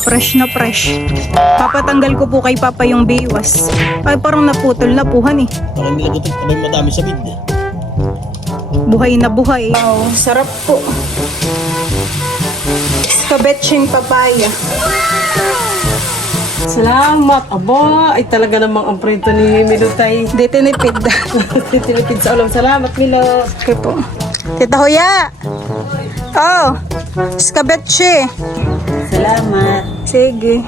Fresh na fresh. Papatanggal ko po kay Papa yung biwas. Ay, parang naputol na puhan eh. Parang nilagot at abay madami sa bid. Buhay na buhay. Wow, sarap po. Skabetching papaya. Salamat. Aba, ay talaga namang ang prito ni Milutay. Di tinipid. Tinipid sa ulam. Salamat, Milo. Okay po. Tita Hoya! Oh, skabetche. Salamat. Sige.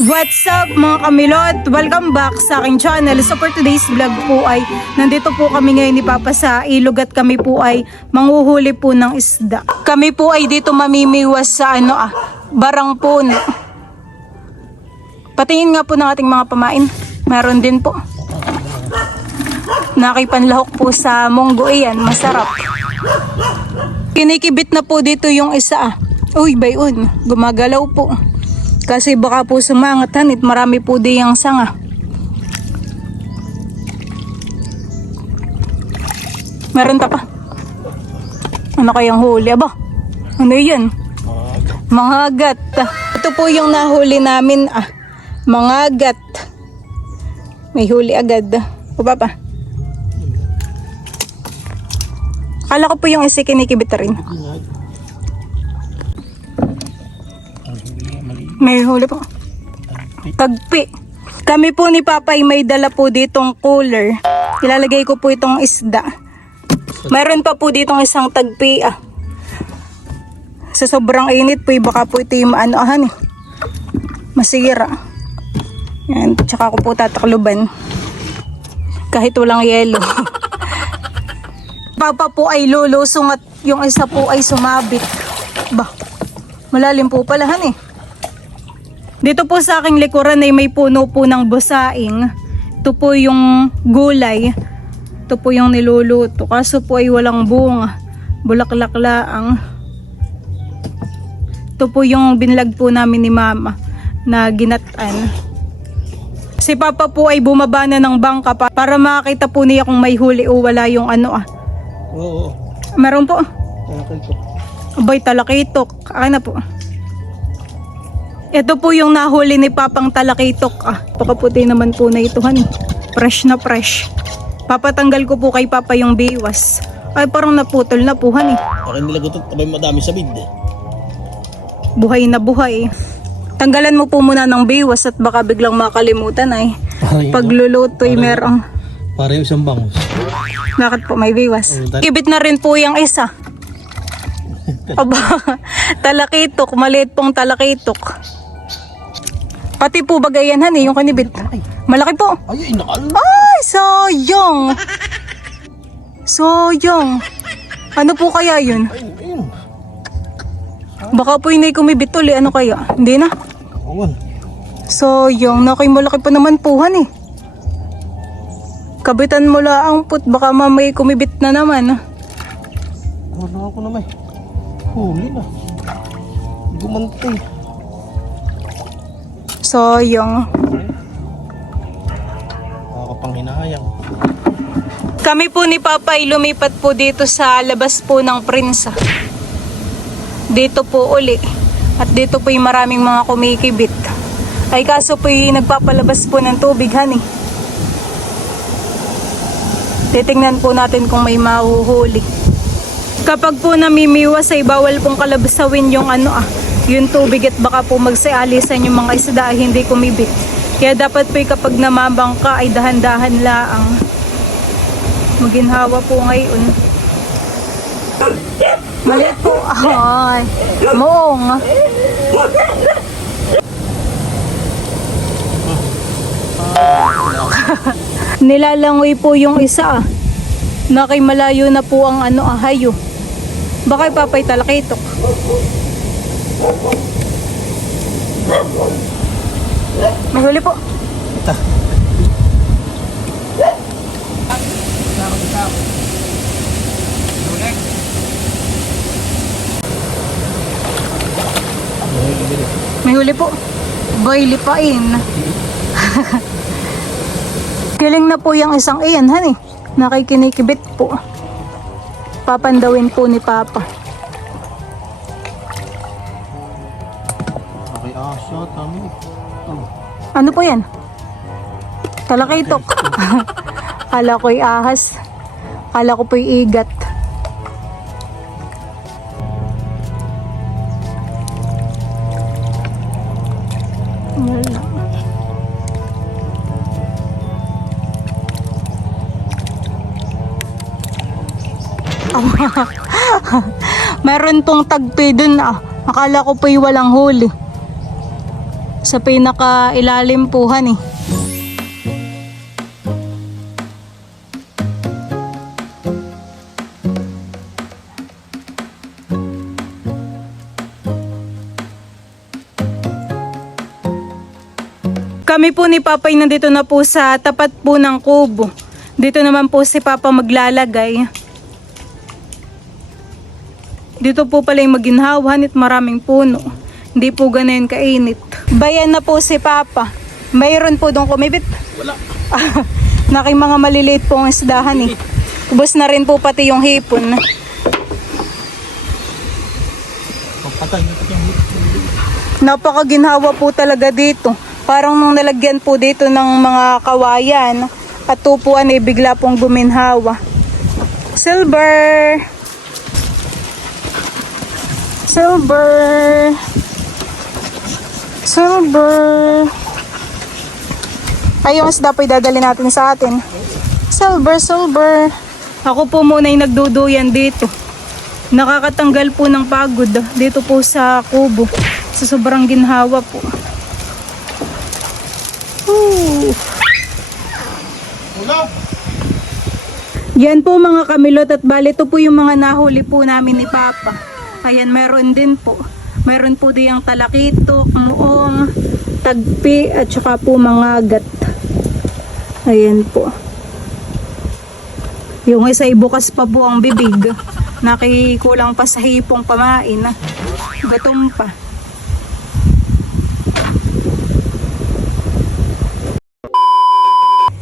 What's up mga kamilot? Welcome back sa aking channel. So for today's vlog po ay nandito po kami ngayon ni Papa sa ilog at kami po ay manghuhuli po ng isda. Kami po ay dito mamimiwas sa barang puno. Patingin nga po ng ating mga pamain. Meron din po. Nakipanlahok po sa munggo iyan. Masarap. Kinikibit na po dito yung isa. Uy, bayon. Gumagalaw po. Kasi baka po sumangat hanit. Marami po diyang sanga. Meron pa pa. Ano kayang huli? Aba, ano yan? Mga agat. Ito po yung nahuli namin. Mga agat. May huli agad. O Papa? Akala ko po yung isa kinikibit rin. May huli po. Tagpi. Kami po ni Papa ay may dala po ditong cooler. Ilalagay ko po itong isda. Mayroon pa po ditong isang tagpi. Sa sobrang init po, baka po ito yung masira. Yan. Tsaka ko po tatakluban. Kahit walang yelo. Papa po ay lulusong at yung isa po ay sumabit. Bah, malalim po palahan eh. Dito po sa aking likuran ay may puno po ng busaing. Ito po yung gulay. Ito po yung niluluto. Kaso po ay walang bunga. Bulaklak laang. Ito po yung binlag po namin ni Mama na ginatan. Si Papa po ay bumaba na ng bangka para makakita po niya kung may huli o wala yung Oo. Meron po. Talakitok. Abay, talakitok. Akin na po. Ito po yung nahuli ni Papang talakitok. Pakaputi naman po na ito, Fresh na fresh. Papatanggal ko po kay Papa yung biwas. Ay, parang naputol na po, Parang nilagot at abay madami sa bid. Buhay na buhay. Tanggalan mo po muna ng biwas at baka biglang makalimutan ay. Pagluluto ay merong. Para yung isang bangus. Bakit po may biwas? Kibit na rin po yung isa. Aba, talakitok. Maliit pong talakitok. Pati po bagayan yung kanibit. Malaki po. Ay, nakal. Ay, sayang. Sayang. Ano po kaya yun? Ayun. Baka po yun ay kumibit ulit. Ano kaya? Hindi na. Awan. Sayang. Malaki pa naman puhan eh. Kabitan mo lang put, baka mamay kumibit na naman. Wala ako na may. Huli na. Gumantay. Sayang. Nakakapanghinayang. Kami po ni Papa ay lumipat po dito sa labas po ng Prinsa. Dito po uli. At dito po yung maraming mga kumikibit. Ay kaso po yung nagpapalabas po ng tubig, Titingnan po natin kung may mahuhuli. Kapag po namimiwas ay bawal pong kalabasawin yung yung tubig at baka po magsialisan yung mga isda ay hindi kumibit. Kaya dapat po kapag namabangka ay dahan-dahan laang. Maginhawa po ngayon. Maliit po. Ay, moong. Nilalangoy po yung isa. Nakay malayo na po ang hayo. Baka Papay talakitok. May huli po. Ito. May huli po. Boy, lipain. Kiling na po yung isang iyan, Nakikinikibit po. Papandawin po ni Papa. Okay, asa, tami. Oh. Ano po yan? Talakaitok. Kala ko'y ahas. Kala ko po'y igat. Wala. Meron pong tagpi dun ah. Akala ko po'y walang huli. Sa pinaka ilalim puhan eh. Kami po ni Papay nandito na po sa tapat po ng kubo. Dito naman po si Papa maglalagay. Dito po pala yung maginhawahan at maraming puno. Hindi po ganayon kainit. Bayan na po si Papa. Mayroon po doon kumibit. Wala. Naking mga maliliit pong isdahan eh. Ubos na rin po pati yung hipon. Papatay nito yung Napakaginhawa po talaga dito. Parang nung nalagyan po dito ng mga kawayan at tupuan eh bigla pong guminhawa. Silver! Silver! Silver! Ay, yung isda po dadali natin sa atin. Silver, silver! Ako po muna yung nagduduyan dito. Nakakatanggal po ng pagod dito po sa kubo. Sa sobrang ginhawa po. Woo! Wala. Yan po mga kamilot at bali ito po yung mga nahuli po namin ni Papa. Ayan, meron din po. Meron po diyang talakito, muong, tagpi at saka po mga agat. Ayan po. Yung isa ibukas pa po ang bibig. Nakikulang pa sa hipong pamain. Gutom pa.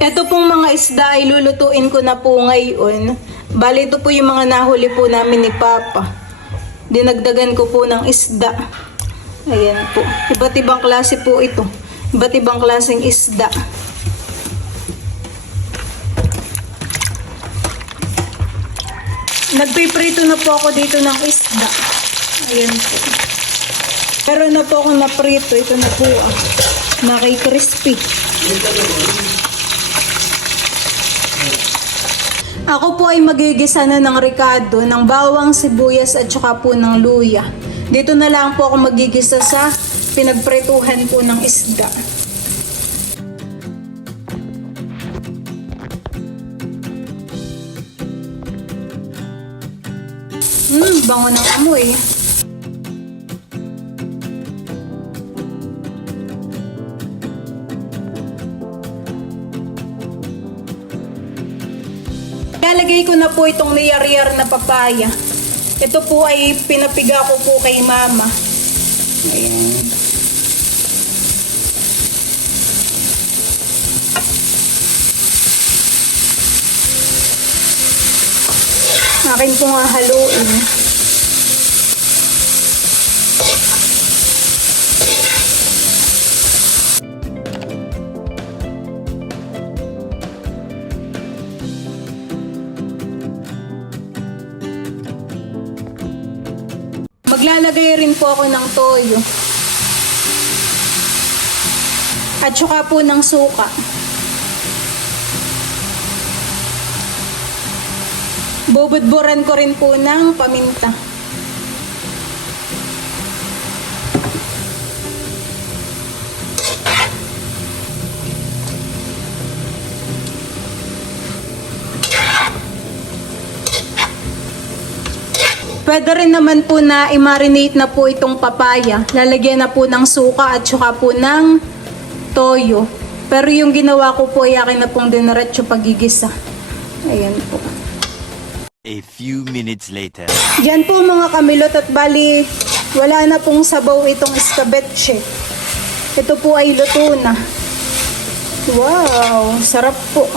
Ito pong mga isda ay lulutuin ko na po ngayon. Bali ito po yung mga nahuli po namin ni Papa. Dinagdagan ko po ng isda. Ayan po. Iba't ibang klase po ito. Iba't ibang klaseng isda. Nagpiprito na po ako dito ng isda. Ayan po. Pero na po ako naprito. Ito na po ah. Naki-crispy. Ako po ay magigisa na ng ricado, ng bawang, sibuyas at saka po ng luya. Dito na lang po ako magigisa sa pinagprituhan po ng isda. Bango ng amoy. Lalagay ko na po itong niyar-yar na papaya. Ito po ay pinapiga ko po kay Mama. Ayan. Akin po nga haluin. Maglalagay rin po ako ng toyo. At saka po ng suka. Bubudburan ko rin po ng paminta. Pwede rin naman po na i-marinate na po itong papaya. Lalagyan na po ng suka at saka po ng toyo. Pero yung ginawa ko po ay akin na pong diniretso pagigisa. Ayan po. A few minutes later. Yan po mga kamilot at bali wala na pong sabaw itong escabeche. Ito po ay luto na. Wow, sarap po.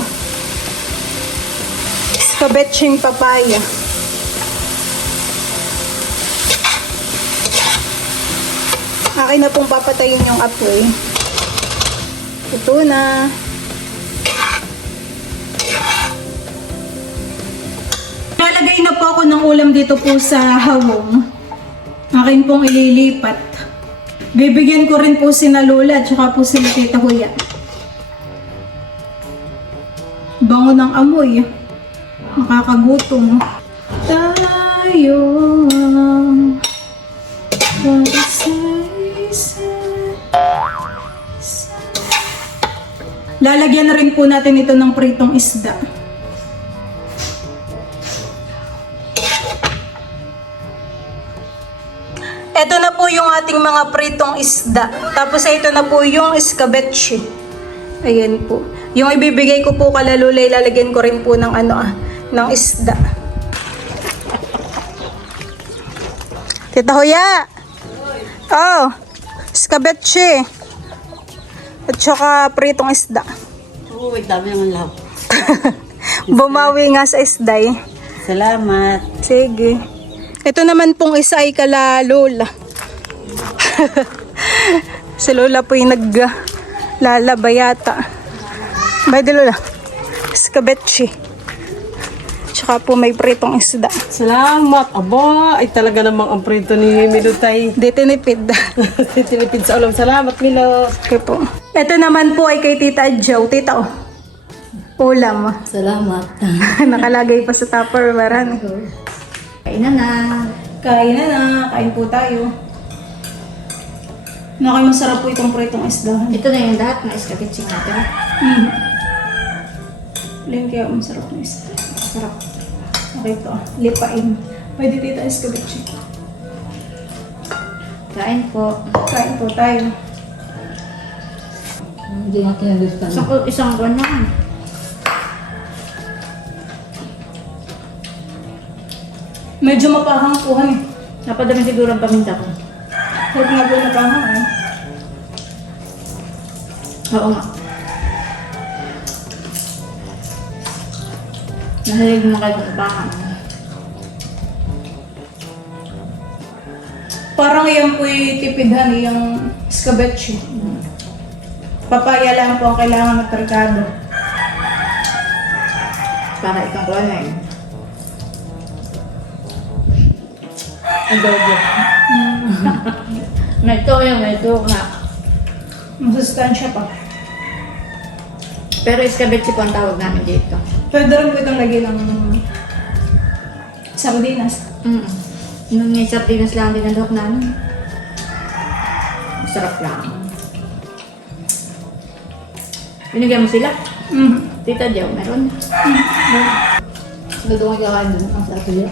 Escabecheng papaya. Akin na pong papatayin yung apoy. Ito na. Lalagay na po ako ng ulam dito po sa hawong. Akin pong ililipat. Bibigyan ko rin po sina Lola at saka po sila Tita Huya. Bango ng amoy. Nakakagutom. Tayo lalagyan na rin po natin ito ng pritong isda. Ito na po yung ating mga pritong isda. Tapos ito na po yung escabeche. Ayan po. Yung ibibigay ko po kala Lola, ilalagyan ko rin po ng ng isda. Tita Huya! Oh! Escabeche! At saka pritong isda. Oo, wait, dami naman lang. Bumawi nga sa isda eh. Salamat. Sige. Ito naman pong isa ay kala Lola. Si Lola po yung naglalaba yata. Bye di Lola. Escabeche. Tsaka po may pritong isda. Salamat. Aba, ay talaga namang ang prito ni Milutay. Di tinipid. Tinipid sa ulam. Salamat, Milo. Okay po. Ito naman po ay kay Tita Joe. Tita oh. Ulam. Salamat. Nakalagay pa sa Tupperware. Kainan na. Kain na na. Kain po tayo. Masarap po itong pritong isda. Ito na yung lahat na escabeche natin. Alin kaya masarap na isda. Sarap. Okay to. Lipain. Pwede Tita escabeche. Kain po. Kain po tayo. Hindi natin nalustan. Isang buwan na. Medyo mapahang po eh. Napadami siguro ang paminta ko. Huwag nga po mapahang eh. Oo nga. Nahalig mo kayo sa bahan. Parang yan po tipidhan yung escabeche. Papaya lang po ang kailangan ng kargado. Para ikang kuha na yun. Adobo. May ito nga. Masustansya pa. Pero escabeche po ang tawag namin dito. Pwede rin po itong lagyan ng sardinas. Nung may sardinas lang din ang dok namin. Masarap lang. Binigyan mo sila? Tita Jo, meron? Nandun ka kakain doon ang sa atuya.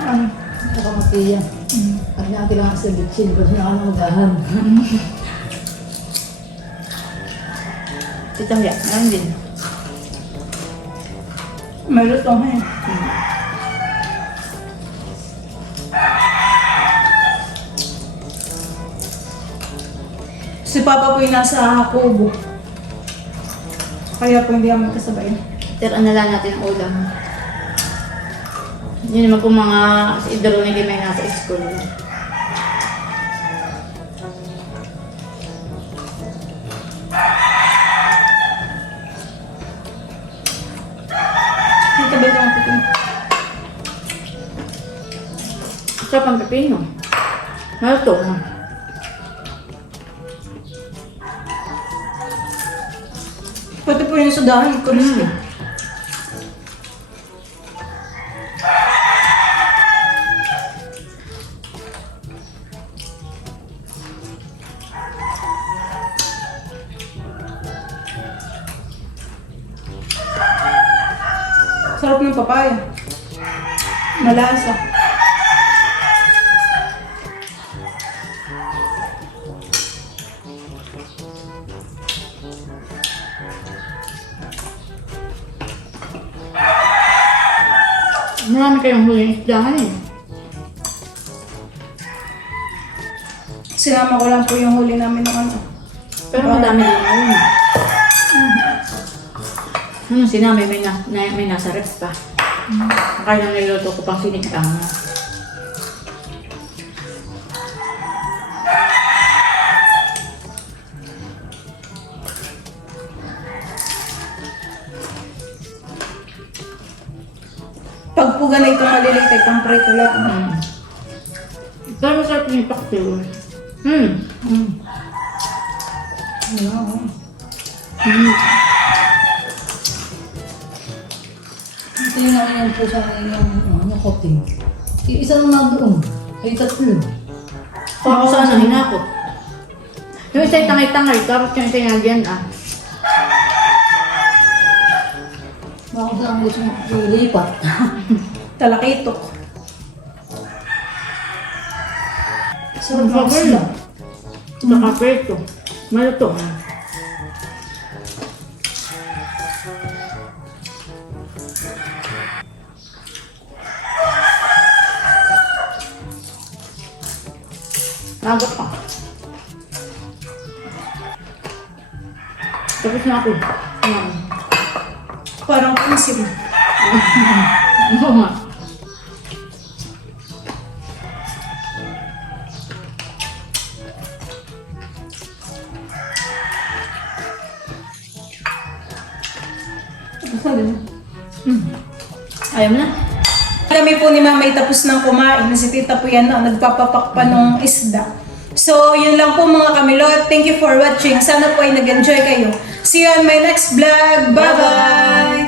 Ano? Ako matiya. At natin lang sa bitsin kasi nakamagahan. Tita Jo, meron din. May lutong eh. Si Papa po yung nasa kubo. Kaya po hindi kami kasabay. Pero ano lang natin ang ulam. Yun naman po mga si Idro na may nasa school. Dito ba yung pipino? Sarap ang pepino. Maluto na. Pati po yung sudahan, crispy. Sarap ng papaya. Malasa. Marami kayong huling isdahan eh. Sinama ko lang po yung huli namin ng ano. Pero madami din yun. Ano sinami, may nasa rep pa. Kaya lang niluto ko pang sinigang. ay pang prito lang. Pero masarap yung paktil. Ito yung nakiyan po sa akin yung coating. Yung isa lang na doon. Ay, tatlo. Ako sana hinakot. Yung isa ay tangay-tangay, tapos yung isa yung yan Baka saan gusto mo ilipat. Talakitok. Sarap ng Okay. isda. Nakapreto. Maluto. Agak pa. Tapos na ako. Ayan. Parang pansin. Oo nga. Ayaw mo na? Kami po ni Mama ay tapos ng kumain. Si Tita po yan nagpapapak pa nung isda. So, yun lang po mga kamilot. Thank you for watching. Sana po ay nag-enjoy kayo. See you on my next vlog. Bye-bye!